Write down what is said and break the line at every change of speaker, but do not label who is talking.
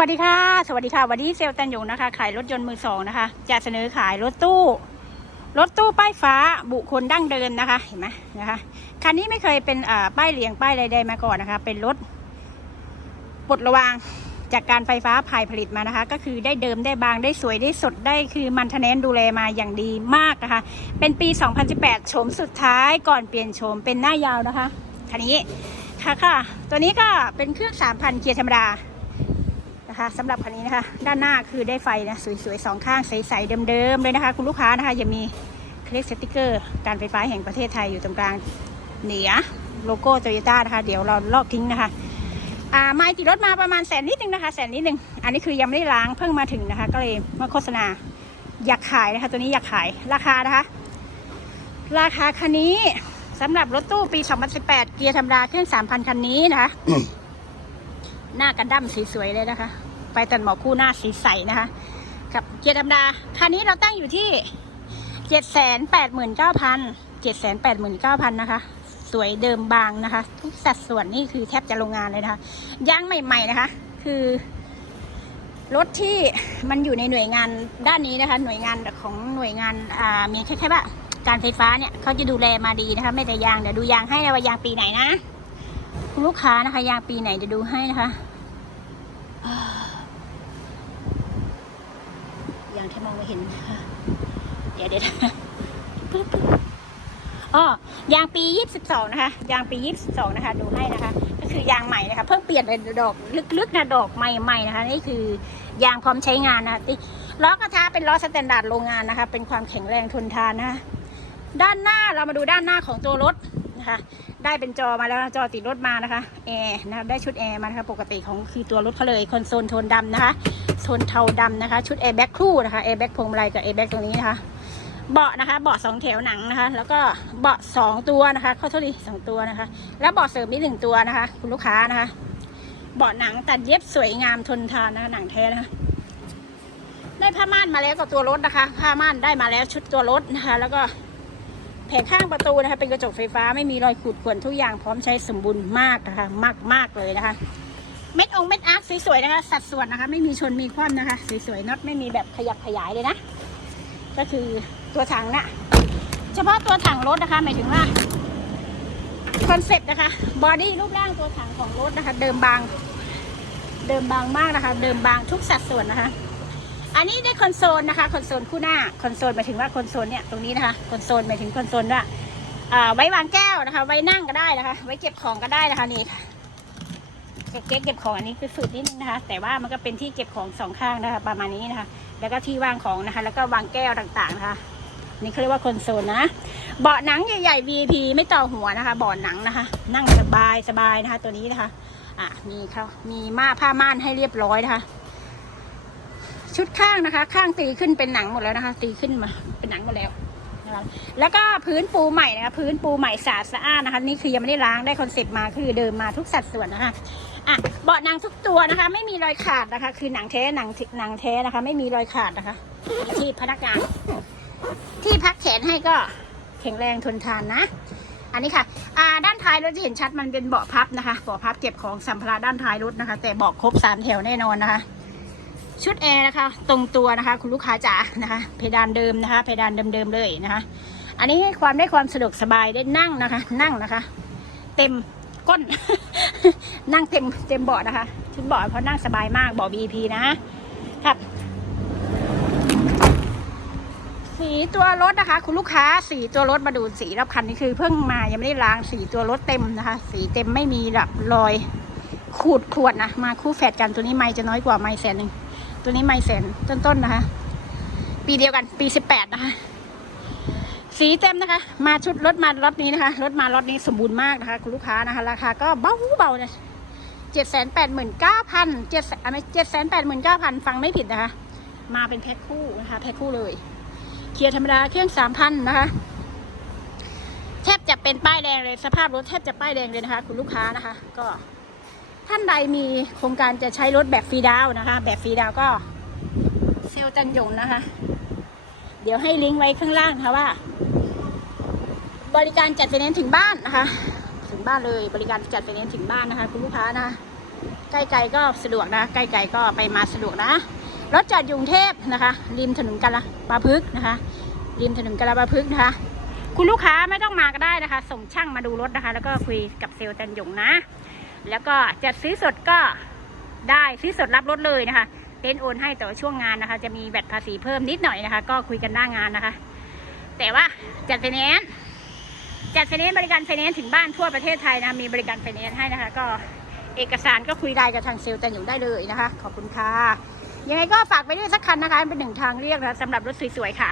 วัสดีค่ะ สวัสดีค่ะ วันนี้เซลล์ตันยงนะคะ ขายรถยนต์มือสองนะคะ จะเสนอขายรถตู้ รถตู้ป้ายฟ้าบุคคลดั้งเดิมนะคะ เห็นไหมนะคะ คันนี้ไม่เคยเป็นอ่าป้ายเหลียงป้ายใดๆมาก่อนนะคะ เป็นรถปลดระวางจากการไฟฟ้าภายผลิตมานะคะ ก็คือได้เดิมได้บางได้สวยได้สดได้คือมันทะเนนดูแลมาอย่างดีมากนะคะ เป็นปี 2018โฉมสุดท้ายก่อนเปลี่ยนโฉมเป็นหน้ายาวนะคะ คันนี้ค่ะค่ะ ตัวนี้ก็เป็นเครื่อง 3,000 เกียร์ธรรมดา นะคะสำหรับคันนี้นะคะ ด้านหน้าคือได้ไฟนะสวยๆสองข้างใสๆเดิมๆเลยนะคะ คุณลูกค้านะคะยังมีเคล็กสติกเกอร์ การไฟฟ้าแห่งประเทศไทยอยู่ตรงกลางเหนือโลโก้โตโยต้านะคะ เดี๋ยวเราลอกทิ้งนะคะ่าไม้ติดรถมาประมาณแสนนิดนึงนะคะ แสนนิดนึง อันนี้คือยังไม่ได้ล้างเพิ่งมาถึงนะคะ ก็เลยมาโฆษณาอยากขายนะคะ ตัวนี้อยากขายราคานะคะ ราคาคันนี้สำหรับรถตู้ปี 2018 เกียร์ธรรมดาเครื่อง3,000 คันนี้นะคะ หน้ากันดั้มสวยเลยนะคะ ไปตันหมอคู่หน้าสีใสนะคะ กับเกียร์ธรรมดาคันนี้เราตั้งอยู่ที่เจ็ดแสนแปดหมื่นเก้าพันเจ็ดแสนแปดหมื่นเก้าพันนะคะ สวยเดิมบางนะคะ ทุกสัดส่วนนี่คือแทบจะโรงงานเลยนะคะยางใหม่ ๆนะคะ คือรถที่มันอยู่ในหน่วยงานด้านนี้นะคะ หน่วยงานของหน่วยงานอ่ามีแค่แค่ว่าการไฟฟ้าเนี่ยเขาจะดูแลมาดีนะคะ ไม่แต่ยางเดี๋ยวดูยางให้นะว่ายางปีไหนนะ ลูกค้านะคะ ยางปีไหนเดี๋ยวดูให้นะคะ ยัง แค่มองไม่เห็น เดี๋ยวเดี๋ยวอ๋อยางปียี่สิบสองนะคะ ยางปียี่สิบสองนะคะ ดูให้นะคะ ก็คือยางใหม่นะคะ เพิ่งเปลี่ยนเป็นดอกลึกๆนะดอกใหม่ๆนะคะ นี่คือยางพร้อมใช้งานนะคะติล้อกระทะเป็นล้อสแตนดาร์ดโรงงานนะคะ เป็นความแข็งแรงทนทานนะะด้านหน้าเรามาดูด้านหน้าของตัวรถ นะคะ ได้เป็นจอมาแล้วจอติดรถมานะคะแอร์นะคะได้ชุดแอร์มานะคะปกติของคือตัวรถเขาเลยคอนโซลโทนดำนะคะโทนเทาดำนะคะ ชุดแอร์แบ็กคู่นะคะแอร์แบ็กพวงมาลัยกับแอร์แบ็กตรงนี้นะคะเบาะนะคะเบาะสองแถวหนังนะคะ แล้วก็เบาะสองตัวนะคะขอโทษดีสองตัวนะคะ แล้วเบาะเสริมนี่หนึ่งตัวนะคะ คุณลูกค้านะคะ เบาะหนังตัดเย็บสวยงามทนทานนะคะหนังแท้นะคะได้ผ้าม่านมาแล้วกับตัวรถนะคะ ผ้าม่านได้มาแล้วชุดตัวรถนะคะ แล้วก็ แผงข้างประตูนะคะ เป็นกระจกไฟฟ้าไม่มีรอยขูดข่วนทุกอย่างพร้อมใช้สมบูรณ์มากนะคะมากมากเลยนะคะ เม็ดองเม็ดอาร์คสวยๆนะคะ สัดส่วนนะคะ ไม่มีชนมีคว่ำนะคะสวยๆน็อตไม่มีแบบขยับขยายเลยนะ ก็คือตัวถังน่ะเฉพาะตัวถังรถนะคะหมายถึงว่าคอนเซ็ปต์นะคะบอดี้รูปร่างตัวถังของรถนะคะ เดิมบาง เดิมบางมากนะคะ เดิมบางทุกสัดส่วนนะคะ อันนี้ได้คอนโซลนะคะคอนโซลคู่หน้าคอนโซลหมายถึงว่าคอนโซลเนี่ยตรงนี้นะคะคอนโซลหมายถึงคอนโซลว่าไว้วางแก้วนะคะ ไว้นั่งก็ได้นะคะ ไว้เก็บของก็ได้นะคะนี่ค่ะเก็บเก็บเก็บของอันนี้คือฝืดนิดนึงนะคะ แต่ว่ามันก็เป็นที่เก็บของสองข้างนะคะ ประมาณนี้นะคะ แล้วก็ที่วางของนะคะ แล้วก็วางแก้วต่างๆนะคะนี่เขาเรียกว่าคอนโซลนะ เบาะหนังใหญ่ๆ VIP ไม่ต่อหัวนะคะ เบาะหนังนะคะ นั่งสบายสบายนะคะ ตัวนี้นะคะ อะมีเขามีม่าผ้าม่านให้เรียบร้อยนะคะ ชุดข้างนะคะ ข้างตีขึ้นเป็นหนังหมดแล้วนะคะ ตีขึ้นมาเป็นหนังหมดแล้วนะคะแล้วก็พื้นปูใหม่นะคะ พื้นปูใหม่สะอาดสะอานนะคะ นี่คือยังไม่ได้ล้างได้คอนเซ็ปต์มาคือเดิมมาทุกสัดส่วนนะคะอะเบาะหนังทุกตัวนะคะ ไม่มีรอยขาดนะคะ คือหนังแท้หนังหนังแท้นะคะ ไม่มีรอยขาดนะคะ ที่พนักงานที่พักแขนให้ก็แข็งแรงทนทานนะ อันนี้ค่ะอ่าด้านท้ายรถจะเห็นชัดมันเป็นเบาะพับนะคะเบาะพับเก็บของสัมภาระด้านท้ายรถนะคะ แต่เบาะครบสามแถวแน่นอนนะคะ ชุดแอร์นะคะ ตรงตัวนะคะ คุณลูกค้าจ๋านะคะ เพดานเดิมนะคะ เพดานเดิมๆเลยนะคะ อันนี้ให้ความได้ความสะดวกสบายได้นั่งนะคะ นั่งนะคะ เต็มก้น นั่งเต็มเต็มเบาะนะคะ ชุดเบาะเพราะนั่งสบายมากเบาะ VIP นะครับ สีตัวรถนะคะ คุณลูกค้าสีตัวรถมาดูสีรอบคันนี้คือ เพิ่งมายังไม่ได้ล้างสีตัวรถเต็มนะคะ สีเต็มไม่มีแบบรอยขูดขวดนะมาคู่แฝดกันตัวนี้ไม่จะน้อยกว่าไม่แสนหนึ่ง ตัวนี้ไม่แสนต้นๆนะคะ ปีเดียวกันปีสิบแปดนะคะ สีเต็มนะคะ มาชุดรถมารถนี้นะคะ รถมารถนี้สมบูรณ์มากนะคะ คุณลูกค้านะคะ ราคาก็เบาเบาๆเลยเจ็ดแสนแปดหมื่นเก้าพันเจ็ดอะไรเจ็ดแสนแปดหมื่นเก้าพันฟังไม่ผิดนะคะ มาเป็นแพ็คคู่นะคะแพ็คคู่เลยเกียร์ธรรมดาเครื่องสามพันนะคะแทบจะเป็นป้ายแดงเลยสภาพรถแทบจะป้ายแดงเลยนะคะ คุณลูกค้านะคะ ก็ ท่านใดมีโครงการจะใช้รถแบบฟรีดาวนะคะ แบบฟรีดาวก็เซล์จันยงนะคะ เดี๋ยวให้ลิงก์ไว้ข้างล่างนะคะว่า บริการจัดไฟแนนซ์ถึงบ้านนะคะ ถึงบ้านเลยบริการจัดไฟแนนซ์ถึงบ้านนะคะคุณลูกค้านะใกล้ๆก็สะดวกนะใกล้ๆก็ไปมาสะดวกนะรถจอดอยกรุงเทพนะคะ ริมถนนกาลปาพึกนะคะ ริมถนนกาลปาพึกนะคะ คุณลูกค้าไม่ต้องมาก็ได้นะคะ ส่งช่างมาดูรถนะคะ แล้วก็คุยกับเซลล์จันยงนะ แล้วก็จะซื้อสดก็ได้ซื้อสดรับรถเลยนะคะเต้นโอนให้ต่อช่วงงานนะคะ จะมีแบตภาษีเพิ่มนิดหน่อยนะคะ ก็คุยกันหน้างานนะคะ แต่ว่าจัดไฟแนนซ์จัดไฟแนนซ์บริการไฟแนนซ์ถึงบ้านทั่วประเทศไทยนะมีบริการไฟแนนซ์ให้นะคะ ก็เอกสารก็คุยได้กับทางเซลล์จันยงได้เลยนะคะ ขอบคุณค่ะยังไงก็ฝากไปด้วยสักคันนะคะ เป็นหนึ่งทางเรียกนะะสำหรับรถสวยๆค่ะ